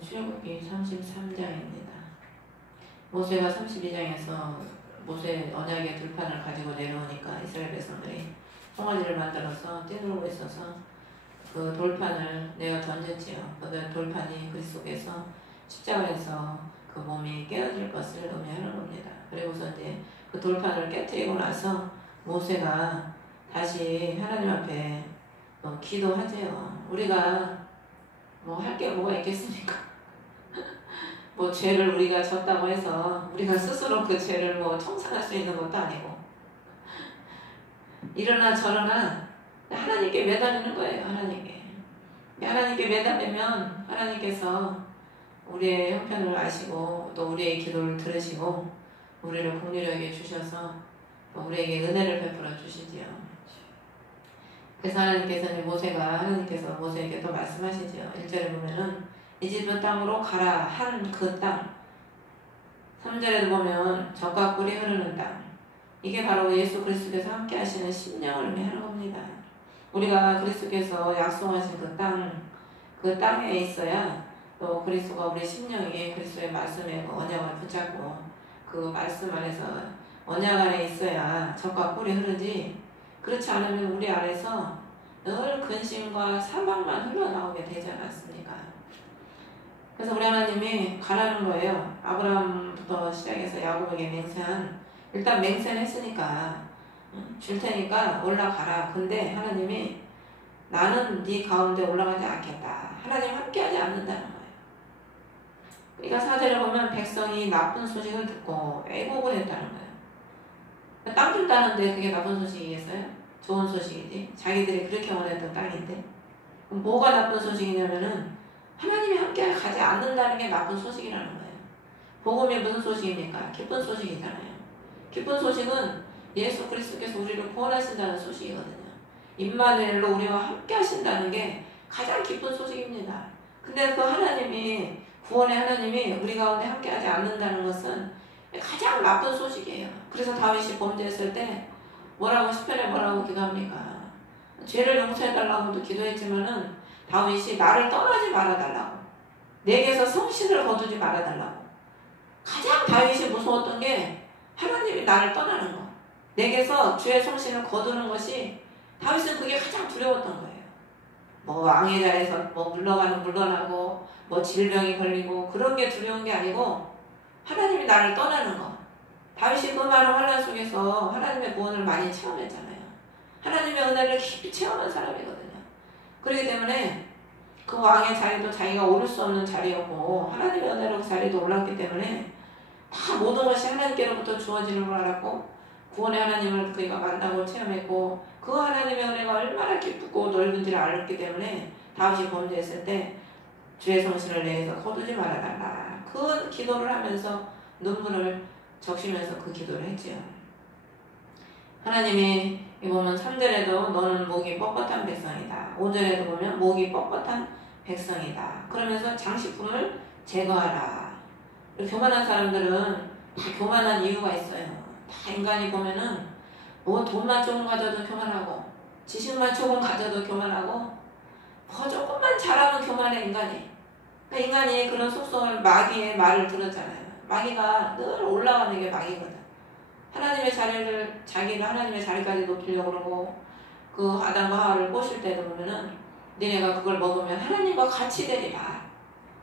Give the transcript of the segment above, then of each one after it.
출애굽기 33장입니다. 모세가 32장에서 모세 언약의 들판을 가지고 내려오니까 이스라엘 백성들이 송아지를 만들어서 뛰놀고 있어서 그 돌판을 내가 던졌지요. 그 돌판이 그 속에서 십자가에서 그 몸이 깨어질 것을 의미하는 겁니다. 그리고서 이제 그 돌판을 깨뜨리고 나서 모세가 다시 하나님 앞에 기도하지요. 우리가 뭐 할 게 뭐가 있겠습니까? 뭐 죄를 우리가 졌다고 해서 우리가 스스로 그 죄를 뭐 청산할 수 있는 것도 아니고, 이러나 저러나 하나님께 매달리는 거예요. 하나님께 매달리면 하나님께서 우리의 형편을 아시고 또 우리의 기도를 들으시고 우리를 긍휼히 여겨 주셔서 우리에게 은혜를 베풀어 주시지요. 그래서 하나님께서 모세에게 또 말씀하시죠. 1절에 보면은 이집트 땅으로 가라 한 그 땅, 3절에도 보면 젖과 꿀이 흐르는 땅, 이게 바로 예수 그리스도께서 함께 하시는 심령을 의미하는 겁니다. 우리가 그리스도께서 약속하신 그 땅에 있어야 또 그리스도가 우리 심령이 그리스도의 말씀에 언약을 붙잡고 그 말씀 안에서 언약 안에 있어야 젖과 꿀이 흐르지, 그렇지 않으면 우리 안에서 늘 근심과 사망만 흘러나오게 되지 않았습니까? 그래서 우리 하나님이 가라는 거예요. 아브라함부터 시작해서 야곱에게 맹세한, 일단 맹세는 했으니까 줄 테니까 올라가라. 근데 하나님이 나는 네 가운데 올라가지 않겠다. 하나님 함께하지 않는다는 거예요. 그러니까 4절에 보면 백성이 나쁜 소식을 듣고 애곡을 했다는 거예요. 땅 준다는데 그게 나쁜 소식이겠어요? 좋은 소식이지. 자기들이 그렇게 원했던 땅인데. 그럼 뭐가 나쁜 소식이냐면은 하나님이 함께 가지 않는다는 게 나쁜 소식이라는 거예요. 복음이 무슨 소식입니까? 기쁜 소식이잖아요. 기쁜 소식은 예수 그리스도께서 우리를 구원하신다는 소식이거든요. 임마누엘로 우리와 함께 하신다는 게 가장 기쁜 소식입니다. 근데 그 하나님이, 구원의 하나님이 우리 가운데 함께 하지 않는다는 것은 가장 나쁜 소식이에요. 그래서 다윗이 범죄했을 때 시편에 뭐라고 기도합니까? 죄를 용서해달라고도 기도했지만은 다윗이 나를 떠나지 말아달라고, 내게서 성신을 거두지 말아달라고. 가장 다윗이 무서웠던 게 하나님이 나를 떠나는 거, 내게서 주의 성신을 거두는 것이, 다윗은 그게 가장 두려웠던 거예요. 뭐 왕의 자리에서 물러나고 질병이 걸리고 그런 게 두려운 게 아니고 하나님이 나를 떠나는 거. 다윗이 그 많은 환난 속에서 하나님의 구원을 많이 체험했잖아요. 하나님의 은혜를 깊이 체험한 사람이거든요. 그렇기 때문에 그 왕의 자리도 자기가 오를 수 없는 자리였고 하나님의 은혜로 그 자리도 올랐기 때문에 다 모든 것이 하나님께로부터 주어지는 걸 알았고 구원의 하나님을 그가 만나고 체험했고 그 하나님의 은혜가 얼마나 기쁘고 넓은지를 알았기 때문에 다윗이 범죄했을 때 주의 성신을 내게서 거두지 말아달라. 그 기도를 하면서 눈물을 적시면서 그 기도를 했지요. 하나님이 보면 3절에도 너는 목이 뻣뻣한 백성이다. 5절에도 보면 목이 뻣뻣한 백성이다. 그러면서 장식품을 제거하라. 교만한 사람들은 다 교만한 이유가 있어요. 다 인간이 보면은 뭐 돈만 조금 가져도 교만하고 지식만 조금 가져도 교만하고 뭐 조금만 잘하면 교만해 인간이. 그러니까 인간이 그런 속성을 마귀의 말을 들었잖아요. 마귀가 늘 올라가는 게 마귀거든. 하나님의 자리를, 자기를 하나님의 자리까지 높이려고 그러고 그 아담과 하와를 꼬실 때도 보면은 너네가 그걸 먹으면 하나님과 같이 되리라.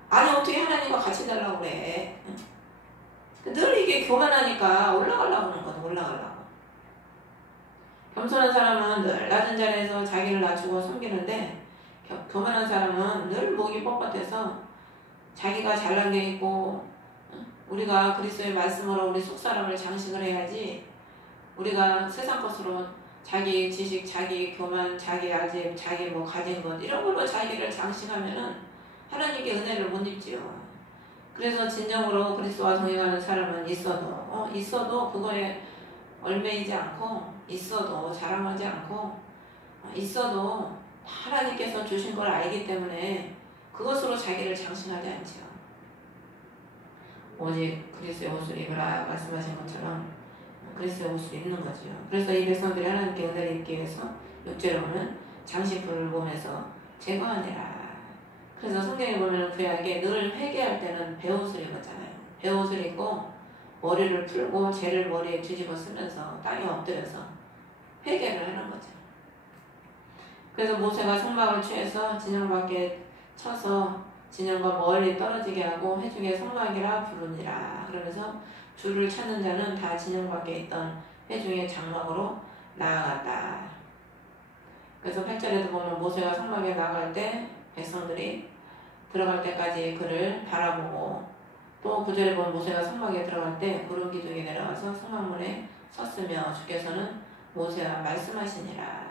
아니 어떻게 하나님과 같이 되려고 그래. 늘 이게 교만하니까 올라가려고 하는 거든. 올라가려고. 겸손한 사람은 늘 낮은 자리에서 자기를 낮추고 섬기는데 교만한 사람은 늘 목이 뻣뻣해서 자기가 잘난 게 있고 우리가 그리스도의 말씀으로 우리 속사람을 장식을 해야지 우리가 세상 것으로 자기 지식, 자기 교만, 자기 아집, 자기 가진 것 이런 걸로 자기를 장식하면은 하나님께 은혜를 못 입지요. 그래서 진정으로 그리스도와 동행하는 사람은 있어도 그거에 얽매이지 않고 있어도 자랑하지 않고 있어도 하나님께서 주신 걸 알기 때문에 그것으로 자기를 장식하지 않지요. 오직 그리스도의 옷을 입으라 말씀하신 것처럼 그리스도의 옷을 입는 거죠. 그래서 이 백성들이 하나님께 은혜를 입기 위해서 6절에 보면 장식품을 몸에서 제거하니라. 그래서 성경에 보면 구약에 늘 회개할 때는 베옷을 입었잖아요. 베옷을 입고 머리를 풀고 재를 머리에 뒤집어 쓰면서 땅에 엎드려서 회개를 하는 거죠. 그래서 모세가 성막을 취해서 진영 밖에 쳐서 진영과 멀리 떨어지게 하고 회중의 성막이라 부르니라. 그러면서 주를 찾는 자는 다 진영 밖에 있던 회중의 장막으로 나아갔다. 그래서 8절에도 보면 모세가 성막에 나갈 때 백성들이 들어갈 때까지 그를 바라보고, 또 9절에 보면 모세가 성막에 들어갈 때 구름 기둥이 내려와서 성막문에 섰으며 주께서는 모세와 말씀하시니라.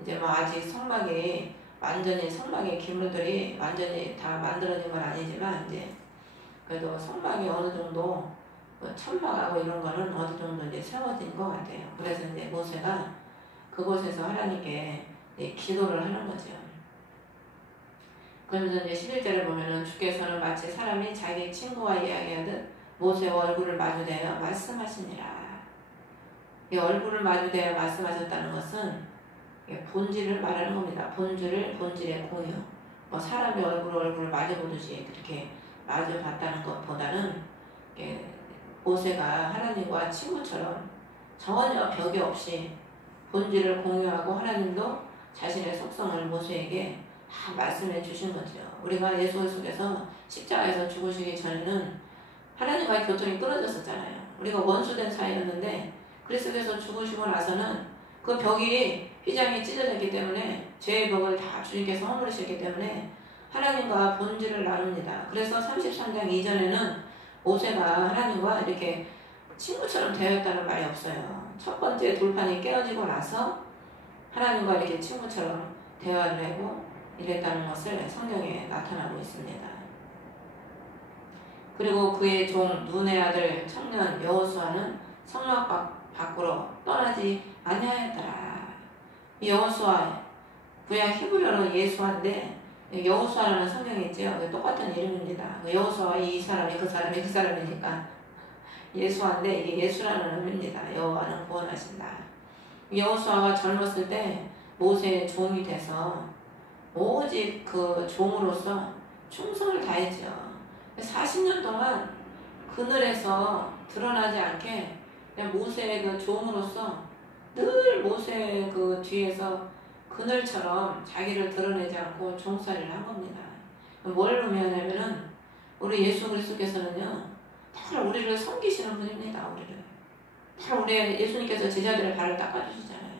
이제 뭐 아직 성막이 완전히 성막의 기물들이 완전히 다 만들어진 건 아니지만 이제 그래도 성막이 어느 정도 천막하고 이런 거는 어느 정도 이제 세워진 것 같아요. 그래서 이제 모세가 그곳에서 하나님께 기도를 하는 거죠. 그러면서 이제 11절에 보면은 주께서는 마치 사람이 자기 친구와 이야기하듯 모세와 얼굴을 마주대어 말씀하시니라. 이 얼굴을 마주대어 말씀하셨다는 것은 본질을 말하는 겁니다. 본질의 공유. 뭐 사람이 얼굴을 마주보듯이 그렇게 마주봤다는 것보다는 모세가 하나님과 친구처럼 전혀 벽이 없이 본질을 공유하고 하나님도 자신의 속성을 모세에게 다 말씀해 주신 거죠. 우리가 예수 속에서 십자가에서 죽으시기 전에는 하나님과의 교통이 끊어졌었잖아요. 우리가 원수된 사이였는데 그리스도께서 죽으시고 나서는 그 벽이 휘장이 찢어졌기 때문에 죄의 벽을 다 주님께서 허물으셨기 때문에 하나님과 본질을 나눕니다. 그래서 33장 이전에는 모세가 하나님과 이렇게 친구처럼 되었다는 말이 없어요. 첫 번째 돌판이 깨어지고 나서 하나님과 이렇게 친구처럼 대화를 하고 이랬다는 것을 성경에 나타나고 있습니다. 그리고 그의 종 눈의 아들 청년 여호수아는 성막 밖으로 떠나지 아니하였더라. 이 여호수아, 구약 히브리어로 예수아인데 여호수아라는 성경이 있죠. 똑같은 이름입니다. 여호수아와 이 사람이 그 사람이니까 예수아인데 이게 예수라는 의미입니다. 여호와는 구원하신다. 여호수아가 젊었을 때 모세의 종이 돼서 오직 그 종으로서 충성을 다했죠. 40년 동안 그늘에서 드러나지 않게 그냥 모세의 그 종으로서 늘 모세의 그 뒤에서 그늘처럼 자기를 드러내지 않고 종살이를 한 겁니다. 뭘 의미하냐면은 우리 예수 그리스도께서는요 다 우리를 섬기시는 분입니다. 다 우리 예수님께서 제자들의 발을 닦아주시잖아요.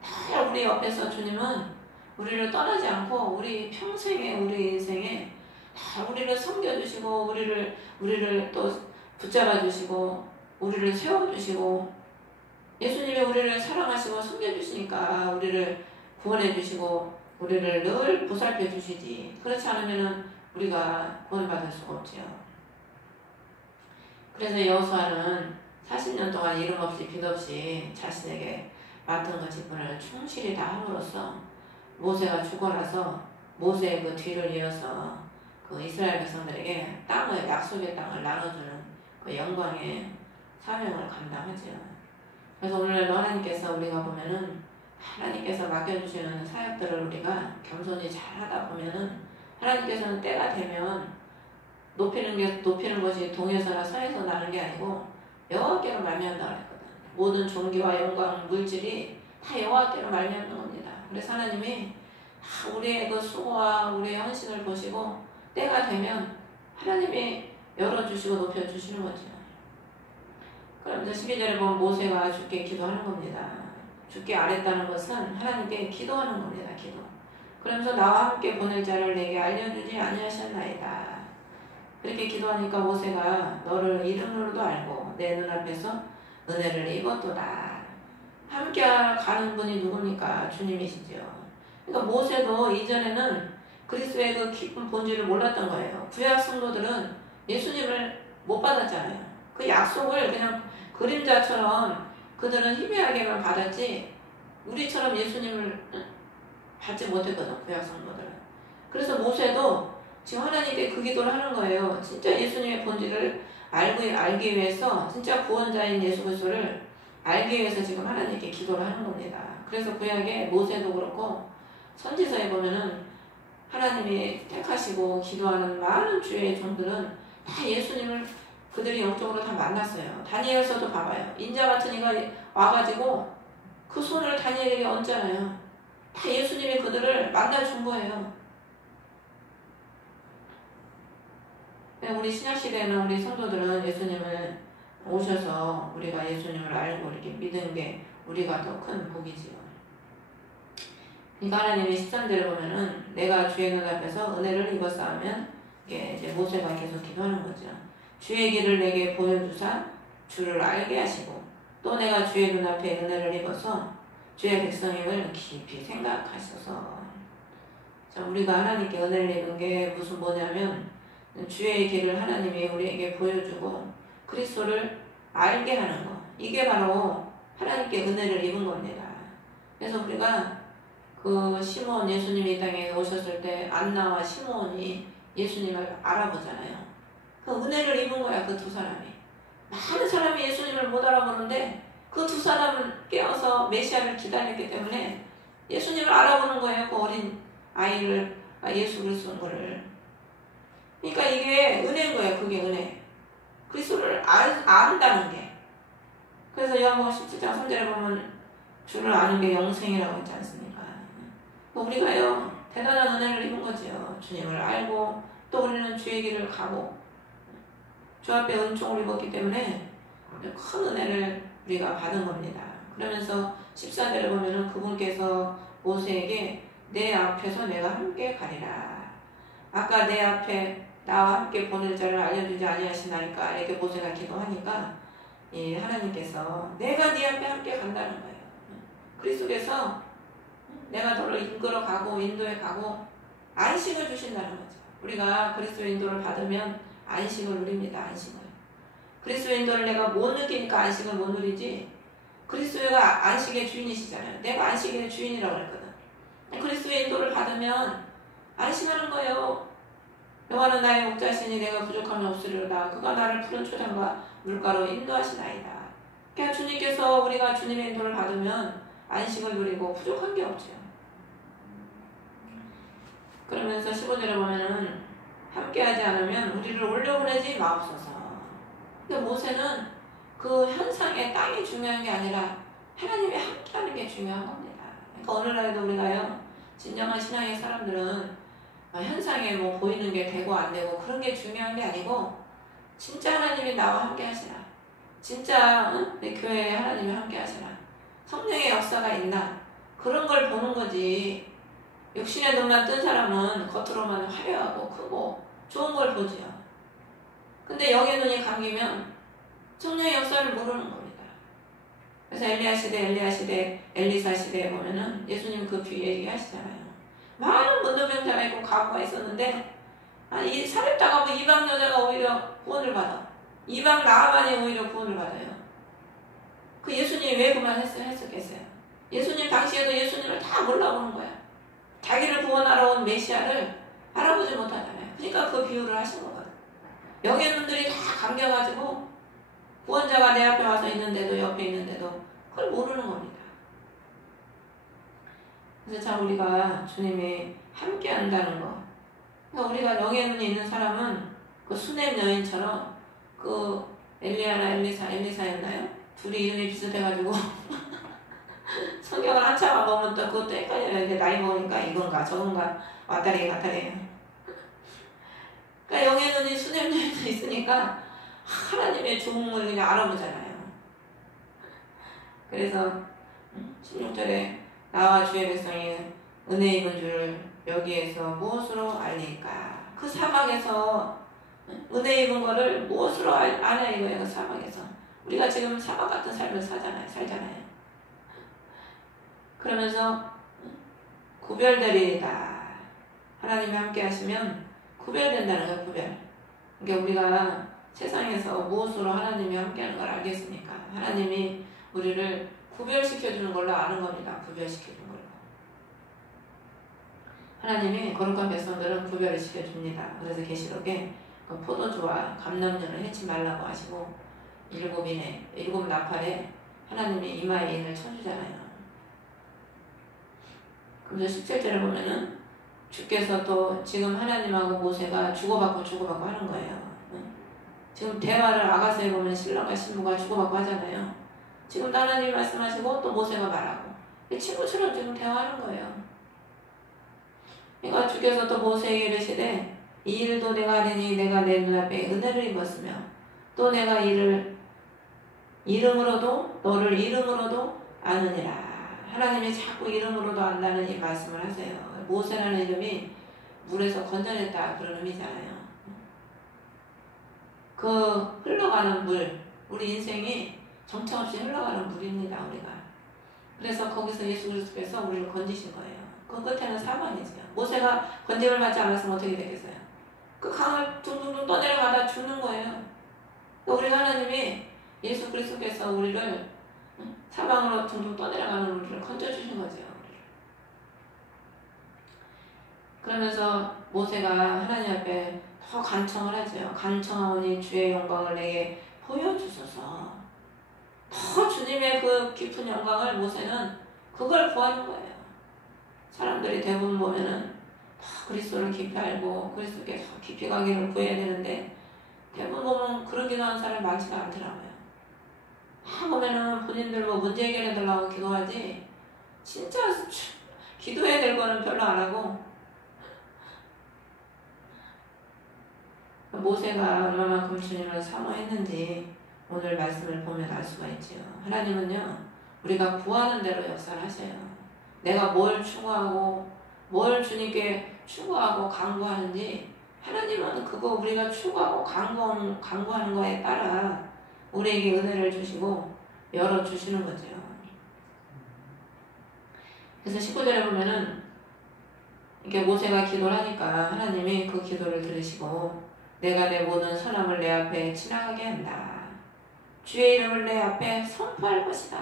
다 우리 옆에서 주님은 우리를 떠나지 않고 우리 평생에 우리 인생에 다 우리를 섬겨주시고 우리를 또 붙잡아주시고 우리를 세워주시고 예수님이 우리를 사랑하시고 섬겨주시니까 우리를 구원해주시고 우리를 늘 보살펴주시지. 그렇지 않으면 우리가 구원받을 수가 없지요. 그래서 여호수아는 40년 동안 이름 없이 빚 없이 자신에게 맡은 그 직분을 충실히 다 함으로써 모세가 죽고 나서 모세의 그 뒤를 이어서 그 이스라엘 백성들에게 약속의 땅을 나눠주는 그 영광의 사명을 감당하죠. 그래서 오늘 하나님께서 우리가 보면은 하나님께서 맡겨주시는 사역들을 우리가 겸손히 잘 하다 보면은 하나님께서는 때가 되면 높이는 것이 동에서나 서에서 나는 게 아니고 여호와께로 말미암는다고 했거든. 모든 존귀와 영광, 물질이 다 여호와께로 말미암는 겁니다. 그래서 하나님이 우리의 그 수고와 우리의 헌신을 보시고 때가 되면 하나님이 열어주시고 높여주시는 거죠. 그러면서 12절에 보면 모세가 주께 기도하는 겁니다. 주께 아랬다는 것은 하나님께 기도하는 겁니다. 기도. 그러면서 나와 함께 보낼 자를 내게 알려주지 아니하셨나이다. 그렇게 기도하니까 모세가 너를 이름으로도 알고 내 눈앞에서 은혜를 입었도다. 함께 가는 분이 누굽니까? 주님이시죠. 그러니까 모세도 이전에는 그리스도의 그 깊은 본질을 몰랐던 거예요. 구약 성도들은 예수님을 못 받았잖아요. 그 약속을 그냥 그림자처럼 그들은 희미하게만 받았지 우리처럼 예수님을 받지 못했거든. 구약 성도들은. 그래서 모세도 지금 하나님께 그 기도를 하는 거예요. 진짜 예수님의 본질을 알기 위해서 진짜 구원자인 예수 그리스도를 알기 위해서 지금 하나님께 기도를 하는 겁니다. 그래서 구약에 모세도 그렇고 선지서에 보면은 하나님이 택하시고 기도하는 많은 주의 종들은 다 예수님을 그들이 영적으로 다 만났어요. 다니엘서도 봐봐요. 인자 같은 이가 와가지고 그 손을 다니엘에게 얹잖아요. 다 예수님이 그들을 만나준 거예요. 우리 신약시대에는 우리 성도들은 예수님을 오셔서 우리가 예수님을 알고 이렇게 믿는 게 우리가 더 큰 복이지요. 그러니까 하나님의 13절을 보면은 내가 주의 눈앞에서 은혜를 입었사하면 이제 모세가 계속 기도하는 거죠. 주의 길을 내게 보여주사 주를 알게 하시고 또 내가 주의 눈앞에 은혜를 입어서 주의 백성임을 깊이 생각하셔서. 자, 우리가 하나님께 은혜를 입은 게 무슨 뭐냐면 주의 길을 하나님이 우리에게 보여주고 그리스도를 알게 하는 거. 이게 바로 하나님께 은혜를 입은 겁니다. 그래서 우리가 그 시몬 예수님이 이 땅에 오셨을 때 안나와 시몬이 예수님을 알아보잖아요. 그 은혜를 입은 거야, 그 두 사람이. 많은 사람이 예수님을 못 알아보는데 그 두 사람은 깨어서 메시아를 기다렸기 때문에 예수님을 알아보는 거예요. 그 어린 아이를, 예수 그리스도를. 그러니까 이게 은혜인 거예요. 그게 은혜. 그리스도를 안다는 게. 그래서 요한복음 17장 3절에 보면 주를 아는 게 영생이라고 했지 않습니까? 우리가요 대단한 은혜를 입은 거죠. 주님을 알고 또 우리는 주의 길을 가고 주 앞에 은총을 입었기 때문에 큰 은혜를 우리가 받은 겁니다. 그러면서 14절에 보면은 그분께서 모세에게 내 앞에서 내가 함께 가리라. 아까 내 앞에 나와 함께 보낼 자를 알려주지 아니하시나이까 이렇게 모세가 기도하니까 이 하나님께서 내가 네 앞에 함께 간다는 거예요. 그리스도께서 내가 너를 이끌어 가고 인도해 가고 안식을 주신다는 거죠. 우리가 그리스도의 인도를 받으면 안식을 누립니다. 안식을. 그리스도의 인도를 내가 못 느끼니까 안식을 못 누리지. 그리스도가 안식의 주인이시잖아요. 내가 안식의 주인이라고 그랬거든. 그리스도의 인도를 받으면 안식하는 거예요. 여호와는 나의 목자시니 내가 부족함이 없으리로다. 그가 나를 푸른 초장과 물가로 인도하시나이다. 그러니까 주님께서 우리가 주님의 인도를 받으면 안식을 누리고 부족한 게 없죠. 그러면서 15절에 보면은 함께하지 않으면 우리를 올려보내지 마옵소서. 근데 모세는 그 현상의 땅이 중요한 게 아니라 하나님이 함께하는 게 중요한 겁니다. 그러니까 오늘날에도 우리가요 진정한 신앙의 사람들은 현상에 뭐 보이는 게 되고 안 되고 그런 게 중요한 게 아니고 진짜 하나님이 나와 함께 하시라. 진짜 내 교회에 하나님이 함께 하시라. 성령의 역사가 있나 그런 걸 보는 거지. 육신의 눈만 뜬 사람은 겉으로만 화려하고 크고 좋은 걸 보지요. 근데 영의 눈이 감기면 성령의 역사를 모르는 겁니다. 그래서 엘리야 시대, 엘리사 시대에 보면은 예수님 그 비유 얘기하시잖아요. 많은 문둥병자가 있고 과부가 있었는데 이 사렙다가 뭐 이방 여자가 오히려 구원을 받아. 이방 나아만이 오히려 구원을 받아요. 그 예수님이 왜 그만했었겠어요? 예수님 당시에도 예수님을 다 몰라보는 거야. 자기를 구원하러 온 메시아를 알아보지 못하잖아요. 그러니까 그 비유를 하신 거거든. 영의 눈들이 다 감겨가지고 구원자가 내 앞에 와서 있는데도 옆에 있는데도 그걸 모르는 겁니다. 그래서 참 우리가 주님이 함께 한다는 거. 그러니까 우리가 영의 눈이 있는 사람은 그 수넴 여인처럼 그 엘리야나 엘리사였나요? 둘이 이름이 비슷해가지고 성경을 한참 안 보면 또 그것도 헷갈려요. 이제 나이 먹으니까 이건가 저건가 왔다리 갔다리. 그러니까 영의 눈이 수냄 여인도 있으니까 하나님의 종을 그냥 알아보잖아요. 그래서 16절에 나와 주의 백성이 은혜 입은 줄 여기에서 무엇으로 알릴까? 그 사막에서 은혜 입은 거를 무엇으로 아냐 이거예요. 그 사막에서. 우리가 지금 사막 같은 삶을 살잖아요. 그러면서 구별되리이다. 하나님이 함께 하시면 구별된다는 거예요. 구별. 그러니까 우리가 세상에서 무엇으로 하나님이 함께하는 걸 알겠습니까? 하나님이 우리를 구별시켜주는 걸로 아는 겁니다. 구별시켜주는 걸로. 하나님이 거룩한 백성들은 구별을 시켜줍니다. 그래서 계시록에 그 포도주와 감람류를 해치 말라고 하시고 일곱 나팔에 하나님이 이마에 인을 쳐주잖아요. 그래서 17절에 보면은 주께서 또 지금 하나님하고 모세가 주고받고 하는 거예요. 지금 대화를 아가서에 보면 신랑과 신부가 주고받고 하잖아요. 지금 하나님이 말씀하시고 또 모세가 말하고 친구처럼 지금 대화하는 거예요. 그러니까 주께서 또 모세에게 이르시되 이 일도 내가 하리니 내가 내 눈앞에 은혜를 입었으며 또 내가 이를 이름으로도 너를 이름으로도 아느니라. 하나님이 자꾸 이름으로도 안다는 이 말씀을 하세요. 모세라는 이름이 물에서 건져냈다 그런 의미잖아요. 그 흘러가는 물, 우리 인생이 정처없이 흘러가는 물입니다. 우리가. 그래서 거기서 예수 그리스도께서 우리를 건지신 거예요. 그 끝에는 사망이죠. 모세가 건짐을 받지 않았으면 어떻게 되겠어요? 그 강을 둥둥둥 떠내려가다 죽는 거예요. 우리가 하나님이 예수 그리스도께서 우리를 사망으로 둥둥 떠내려가는 우리를 건져주신 거죠. 그러면서 모세가 하나님 앞에 더 간청을 하죠. 간청하오니 주의 영광을 내게 보여주소서. 더 주님의 그 깊은 영광을 모세는 그걸 구하는 거예요. 사람들이 대부분 보면은 더 그리스도를 깊이 알고 그리스도께 더 깊이 가기를 구해야 되는데 대부분 보면 그런 기도하는 사람이 많지가 않더라고요. 보면은 본인들 뭐 문제 해결해달라고 기도하지 진짜 기도해야 될 거는 별로 안 하고 모세가 얼마만큼 주님을 사모했는지 오늘 말씀을 보면 알 수가 있지요. 하나님은요 우리가 구하는 대로 역사를 하셔요. 내가 뭘 추구하고 뭘 주님께 추구하고 간구하는지 하나님은 그거 우리가 추구하고 간구하는 거에 따라 우리에게 은혜를 주시고 열어주시는 거죠. 그래서 19절에 보면은 이렇게 모세가 기도를 하니까 하나님이 그 기도를 들으시고 내가 내 모든 선함을 내 앞에 지나가게 한다. 주의 이름을 내 앞에 선포할 것이다.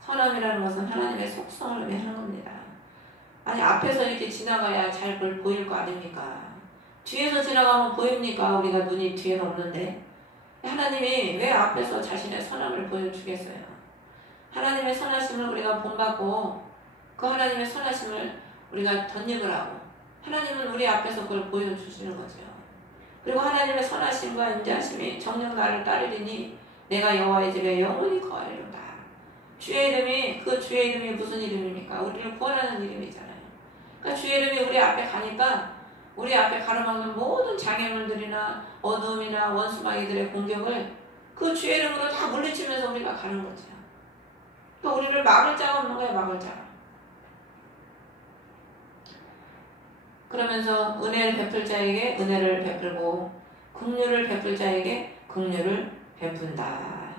선함이라는 것은 하나님의 속성을 의미하는 겁니다. 아니 앞에서 이렇게 지나가야 잘 보일 거 아닙니까? 뒤에서 지나가면 보입니까? 우리가 눈이 뒤에는 없는데 하나님이 왜 앞에서 자신의 선함을 보여주겠어요? 하나님의 선하심을 우리가 본받고 그 하나님의 선하심을 우리가 덧입을 하고 하나님은 우리 앞에서 그걸 보여주시는 거죠. 그리고 하나님의 선하심과 인자하심이 정녕 나를 따르리니 내가 여호와의 집에 영원히 거하리로다. 주의 이름이 그 주의 이름이 무슨 이름입니까? 우리를 구원하는 이름이잖아요. 그러니까 주의 이름이 우리 앞에 가니까 우리 앞에 가로막는 모든 장애물들이나 어두움이나 원수마귀들의 공격을 그 주의 이름으로 다 물리치면서 우리가 가는 거죠. 또 우리를 막을 자가 없는 거예요. 막을 자가. 그러면서 은혜를 베풀 자에게 은혜를 베풀고 긍휼을 베풀 자에게 긍휼을 베푼다.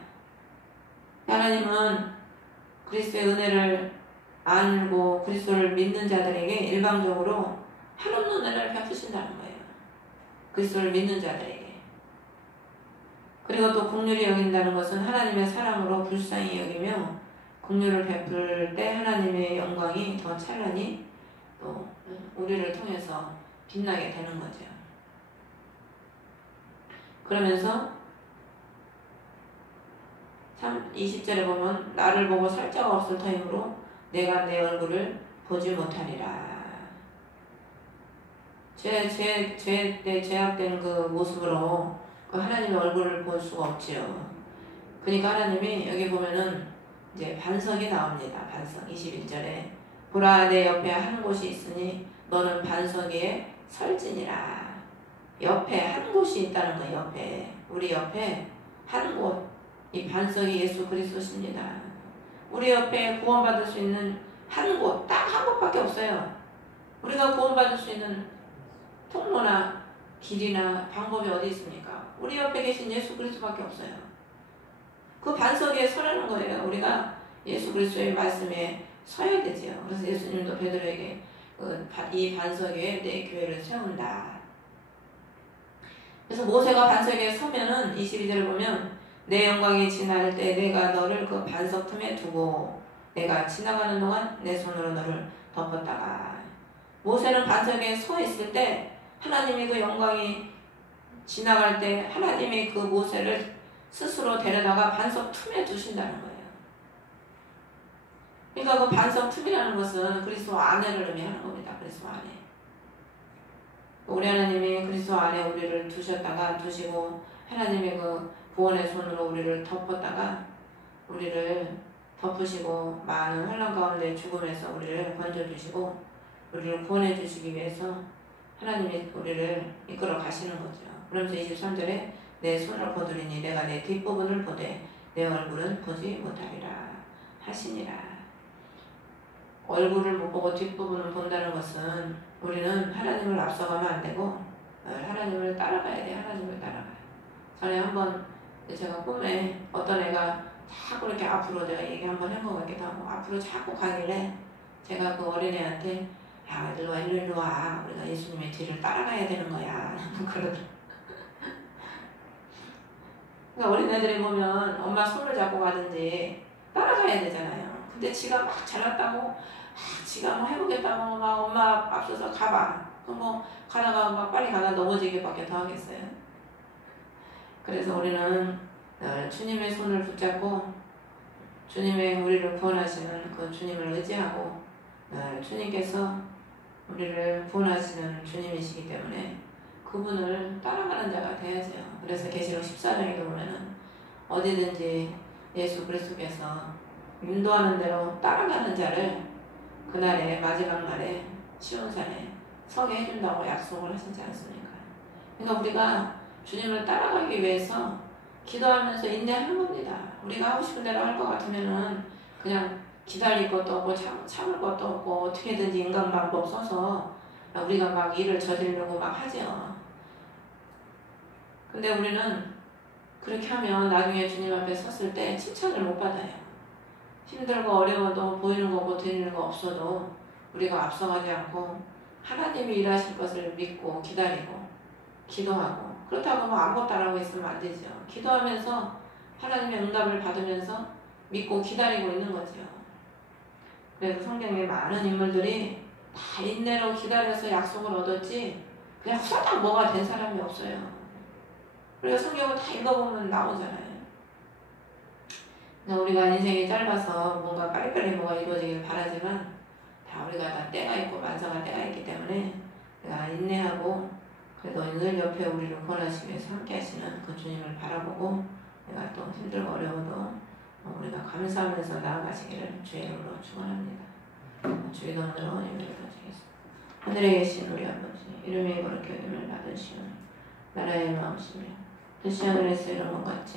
하나님은 그리스도의 은혜를 알고 그리스도를 믿는 자들에게 일방적으로 한없는 은혜를 베푸신다는 거예요. 그리스도를 믿는 자들에게. 그리고 또 긍휼히 여긴다는 것은 하나님의 사랑으로 불쌍히 여기며 긍휼을 베풀 때 하나님의 영광이 더 찬란히 또 우리를 통해서 빛나게 되는 거죠. 그러면서 20절에 보면 나를 보고 살짝 없을 터이므로 내가 내 얼굴을 보지 못하리라. 죄악된 그 모습으로 그 하나님의 얼굴을 볼 수가 없지요. 그러니까 하나님이 여기 보면은 이제 반석이 나옵니다. 반석 21절에 보라 내 옆에 한 곳이 있으니 너는 반석 위에 설지니라. 옆에 한 곳이 있다는 거예요. 옆에 우리 옆에 한 곳, 이 반석이 예수 그리스도십니다. 우리 옆에 구원받을 수 있는 한 곳, 딱 한 곳밖에 없어요. 우리가 구원받을 수 있는 통로나 길이나 방법이 어디 있습니까? 우리 옆에 계신 예수 그리스도밖에 없어요. 그 반석 위에 서라는 거예요. 우리가 예수 그리스도의 말씀에 서야 되지요. 그래서 예수님도 베드로에게 이 반석 위에 내 교회를 세운다. 그래서 모세가 반석 위에 서면은 22절을 보면 내 영광이 지날 때 내가 너를 그 반석 틈에 두고 내가 지나가는 동안 내 손으로 너를 덮었다가 모세는 반석 위에 서 있을 때 하나님이 그 영광이 지나갈 때 하나님이 그 모세를 스스로 데려다가 반석 틈에 두신다는 거예요. 그러니까 그 반성품이라는 것은 그리스도 안에를 의미하는 겁니다. 그리스도 안에. 우리 하나님이 그리스도 안에 우리를 두시고 하나님의 그 구원의 손으로 우리를 덮었다가 우리를 덮으시고 많은 환난 가운데 죽음에서 우리를 건져주시고 우리를 구원해 주시기 위해서 하나님이 우리를 이끌어 가시는 거죠. 그러면서 23절에 내 손을 거두리니 내가 내 뒷부분을 보되 내 얼굴은 보지 못하리라 하시니라. 얼굴을 못 보고 뒷부분을 본다는 것은 우리는 하나님을 앞서가면 안 되고 하나님을 따라가야 돼. 하나님을 따라가요. 전에 한번 제가 꿈에 어떤 애가 자꾸 이렇게 앞으로 내가 얘기 한번 한 것 같기도 하고 앞으로 자꾸 가길래 제가 그 어린애한테 야 일로 와 우리가 예수님의 뒤를 따라가야 되는 거야 그러더라고요. 그러니까 어린애들이 보면 엄마 손을 잡고 가든지 따라가야 되잖아요. 근데 지가 막 잘났다고 지가 뭐 해보겠다고 막 엄마 앞서서 가봐. 그럼 뭐 가다가 막 빨리 가다 넘어지기밖에 더 하겠어요. 그래서 우리는 주님의 손을 붙잡고 주님의 우리를 구원하시는 그 주님을 의지하고 주님께서 우리를 구원하시는 주님이시기 때문에 그분을 따라가는 자가 되야죠. 그래서 계시록 14장에도 보면은 어디든지 예수 그리스도께서 인도하는 대로 따라가는 자를 그날의 마지막 날에 시온산에 서게 해준다고 약속을 하시지 않습니까? 그러니까 우리가 주님을 따라가기 위해서 기도하면서 인내하는 겁니다. 우리가 하고 싶은 대로 할 것 같으면은 그냥 기다릴 것도 없고 참을 것도 없고 어떻게든지 인간 방법 써서 우리가 막 일을 저지르려고 막 하죠. 근데 우리는 그렇게 하면 나중에 주님 앞에 섰을 때 칭찬을 못 받아요. 힘들고 어려워도 보이는 거고 들리는 거 없어도 우리가 앞서가지 않고 하나님이 일하실 것을 믿고 기다리고 기도하고 그렇다고 뭐 아무것도 안 하고 있으면 안 되죠. 기도하면서 하나님의 응답을 받으면서 믿고 기다리고 있는 거죠. 그래서 성경에 많은 인물들이 다 인내로 기다려서 약속을 얻었지 그냥 후다닥 뭐가 된 사람이 없어요. 우리가 성경을 다 읽어보면 나오잖아요. 우리가 인생이 짧아서 뭔가 빨리빨리 뭐가 이루어지길 바라지만 다 우리가 다 때가 있고 만사가 때가 있기 때문에 우리가 인내하고 그래도 늘 옆에 우리를 구원하시기 위해서 함께 하시는 그 주님을 바라보고 내가 또 힘들고 어려워도 우리가 감사하면서 나아가시기를 주의 이름으로 축원합니다. 주의 이름으로 예배드리겠습니다. 하늘에 계신 우리 아버지 이름이 거룩히 여김을 받으시오니 나라의 마음이시며 뜻이 하늘에서 이룬 것 같이